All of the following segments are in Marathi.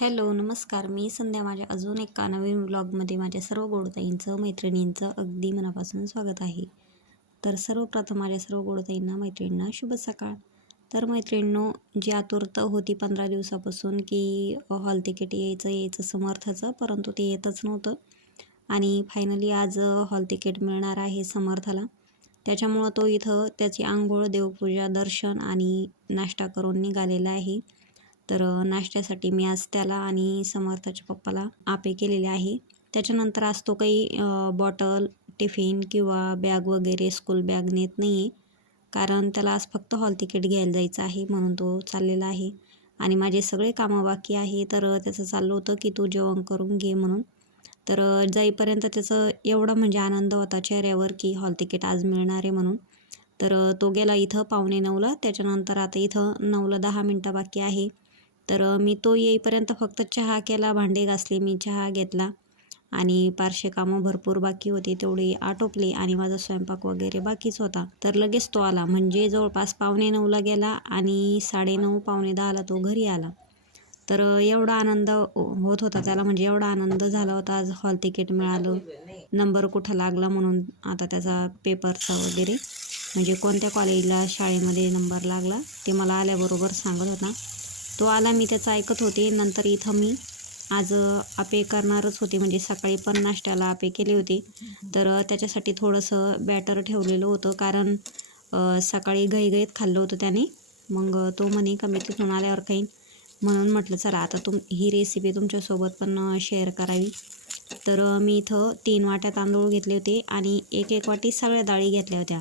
हॅलो नमस्कार. मी संध्या माझ्या अजून एका नवीन व्लॉगमध्ये माझ्या सर्व गोडताईंचं मैत्रिणींचं अगदी मनापासून स्वागत आहे. तर सर्वप्रथम माझ्या सर्व गोडताईंना मैत्रिणींना शुभ सकाळ. तर मैत्रिणींनो जी आतुरता होती पंधरा दिवसापासून की हॉल तिकीट यायचं यायचं समर्थाचं परंतु ते येतच नव्हतं. आणि फायनली आज हॉल तिकीट मिळणार आहे समर्थाला. त्याच्यामुळं तो इथं त्याची आंघोळ देवपूजा दर्शन आणि नाश्ता करून निघालेला आहे. तर नाश्त्यासाठी मी आज त्याला आणि समर्थाच्या पप्पाला आपे केलेले आहे. त्याच्यानंतर आज तो काही बॉटल टिफिन किंवा बॅग वगैरे स्कूल बॅग नेत नाही आहे कारण त्याला आज फक्त हॉल तिकीट घ्यायला जायचं आहे म्हणून तो चाललेला आहे. आणि माझे सगळे कामं बाकी आहे. तर त्याचं चाललं होतं की तू जेवण करून घे म्हणून. तर जाईपर्यंत त्याचं एवढा म्हणजे आनंद होता चेहऱ्यावर की हॉल तिकीट आज मिळणार आहे म्हणून. तर तो गेला इथं पावणे नऊला. त्याच्यानंतर आता इथं नऊला दहा मिनटं बाकी आहे. तर मी तो येईपर्यंत फक्त चहा केला भांडे घासले मी चहा घेतला आणि पारशे कामं भरपूर बाकी होती तेवढी आटोपली आणि माझा स्वयंपाक वगैरे बाकीच होता. तर लगेच तो आला. म्हणजे जवळपास पावणे नऊला गेला आणि साडेनऊ पावणे दहाला तो घरी आला. तर एवढा आनंद हो, होत होता त्याला. म्हणजे एवढा आनंद झाला होता. आज हॉल तिकीट मिळालं. नंबर कुठं लागला म्हणून आता त्याचा पेपरचा वगैरे. म्हणजे कोणत्या कॉलेजला शाळेमध्ये नंबर लागला ते मला आल्याबरोबर सांगत होता. तो आला मी त्याचं ऐकत होते. नंतर इथं मी आज आपे करणारच होते. म्हणजे सकाळी पण नाश्त्याला आपे केले होते. तर त्याच्यासाठी थोडंसं बॅटर ठेवलेलं होतं. कारण सकाळी घाईघाईत खाल्लं होतं त्याने. मग तो म्हणे का मी तिथून आल्यावर खाईन. म्हणून म्हटलं चला आता तुम ही रेसिपी तुमच्यासोबत पण शेअर करावी. तर मी इथं तीन वाट्या तांदूळ घेतले होते आणि एक एक वाटी सगळ्या डाळी घेतल्या होत्या.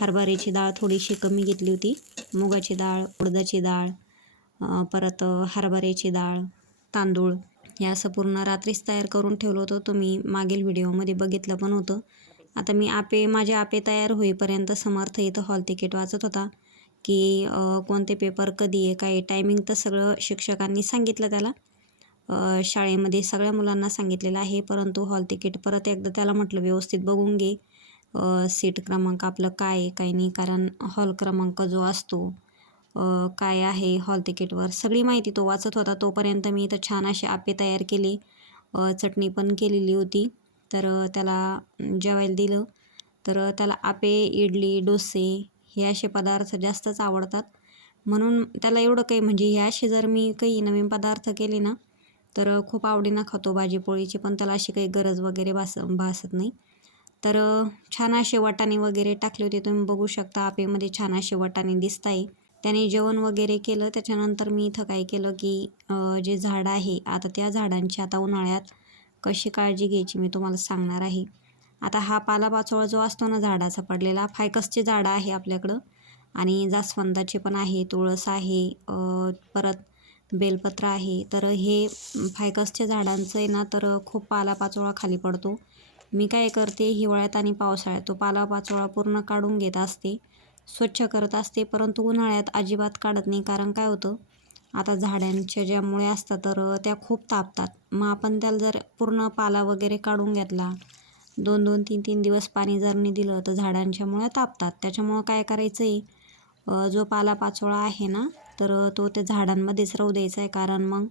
हरभऱ्याची डाळ थोडीशी कमी घेतली होती. मुगाची डाळ उडदाची डाळ परत हरभऱ्याची डाळ तांदूळ हे असं पूर्ण रात्रीच तयार करून ठेवलं होतं. तुम्ही मागील व्हिडिओमध्ये बघितलं पण होतं. आता मी आपे माझे आपे तयार होईपर्यंत समर्थ इथं हॉल तिकीट वाचत होता की कोणते पेपर कधी आहे काय टायमिंग तर सगळं शिक्षकांनी सांगितलं त्याला. शाळेमध्ये सगळ्या मुलांना सांगितलेलं आहे परंतु हॉल तिकीट परत एकदा त्याला म्हटलं व्यवस्थित बघून घे. सीट क्रमांक आपलं काय आहे काय नाही कारण हॉल क्रमांक जो असतो काय आहे हॉल तिकीटवर सगळी माहिती तो वाचत होता. तोपर्यंत मी इथं छान असे आपे तयार केले. चटणी पण केलेली होती. तर त्याला जेवायला दिलं. तर त्याला आपे इडली डोसे हे असे पदार्थ जास्तच आवडतात. म्हणून त्याला एवढं काही म्हणजे हे असे जर मी काही नवीन पदार्थ केले ना तर खूप आवडीनं खातो भाजीपोळीची पण त्याला अशी काही गरज वगैरे भास भासत नाही. तर छान असे वाटाणे वगैरे टाकले होते. तुम्ही बघू शकता आपेमध्ये छान असे वाटाणे दिसत आहे त्याने जेवण वगैरे केलं. त्याच्यानंतर मी इथं काय केलं की जे झाडं आहे आता त्या झाडांची आता उन्हाळ्यात कशी काळजी घ्यायची मी तुम्हाला सांगणार आहे. आता हा पालापाचोळा जो असतो ना झाडाचा पडलेला फायकसचे झाडं आहे आपल्याकडं आणि जास्वंदाचे पण आहे तुळस आहे परत बेलपत्र आहे. तर हे फायकसच्या झाडांचं आहे ना तर खूप पालापाचोळा खाली पडतो. मी काय करते हिवाळ्यात आणि पावसाळ्यात तो पालापाचोळा पूर्ण काढून घेत असते. स्वच्छ करत असते परंतु उन्हाळ्यात अजिबात काढत नाही. कारण काय होतं आता झाडांच्या ज्या मुळ्या असतात तर त्या खूप तापतात. मग आपण त्याला जर पूर्ण पाला वगैरे काढून घेतला दोन दोन तीन तीन दिवस पाणी जर नाही दिलं तर झाडांच्या मुळ्या तापतात. त्याच्यामुळं काय करायचं आहे जो पालापाचोळा आहे ना तर तो त्या झाडांमध्येच राहू द्यायचा आहे कारण मग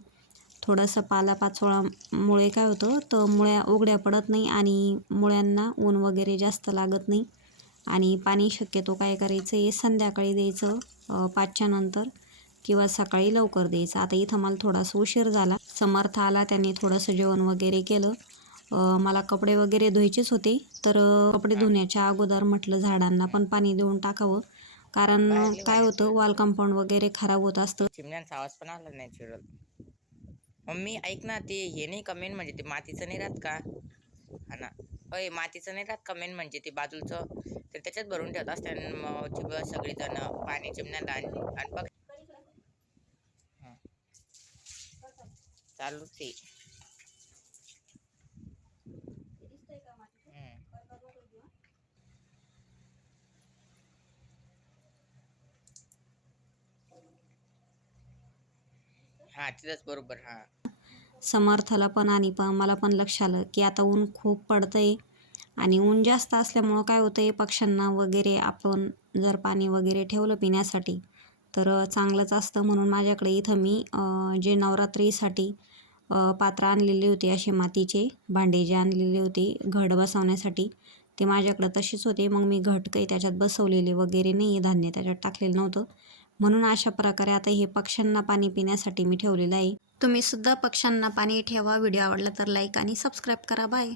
थोडंसं पालापाचोळामुळे काय होतं तर मुळ्या उघड्या पडत नाही आणि मुळ्यांना ऊन वगैरे जास्त लागत नाही. आणि पाणी शक्यतो काय करायचं आहे संध्याकाळी द्यायचं पाचच्या नंतर किंवा सकाळी लवकर द्यायचं. आता इथं मला थोडासा उशीर झाला. समर्थ आला त्याने थोडंसं जेवण वगैरे केलं. मला कपडे वगैरे धुवायचेच होते. तर कपडे धुण्याच्या अगोदर म्हटलं झाडांना पण पाणी देऊन टाकावं. कारण काय होतं वॉल कंपाऊंड वगैरे खराब होत असतं. चिमण्यांचा आवाज पण आला नॅचरल मम्मी ऐक ना ते हे नाही कमेंट म्हणजे ते मातीचं नाही राहत का? हा ना. अय मातीचं नाही राहत कमेंट म्हणजे ते बाजूचं तर त्याच्यात भरून ठेवत असते आणि मग चिब सगळेजण पाणी चिमण्यांना आणि बघ. चालू ते. हा तिथंच बरोबर हा समर्थाला पण आणि पण मला पण लक्ष आलं की आता ऊन खूप पडतंय आणि ऊन जास्त असल्यामुळं काय होतंय पक्ष्यांना वगैरे आपण जर पाणी वगैरे ठेवलं पिण्यासाठी तर चांगलंच असतं म्हणून माझ्याकडे इथं मी जे नवरात्रीसाठी पात्र आणलेले होते असे मातीचे भांडे जे आणलेले होते घट बसवण्यासाठी ते माझ्याकडं तसेच होते. मग मी घट काही त्याच्यात बसवलेले वगैरे नाही आहे धान्य त्याच्यात टाकलेलं नव्हतं. म्हणून अशा प्रकारे आता हे पक्ष्यांना पाणी पिण्यासाठी मी ठेवलेलं आहे. तुम्ही सुद्धा पक्ष्यांना पाणी ठेवा. व्हिडिओ आवडला तर लाईक आणि सबस्क्राईब करा. बाय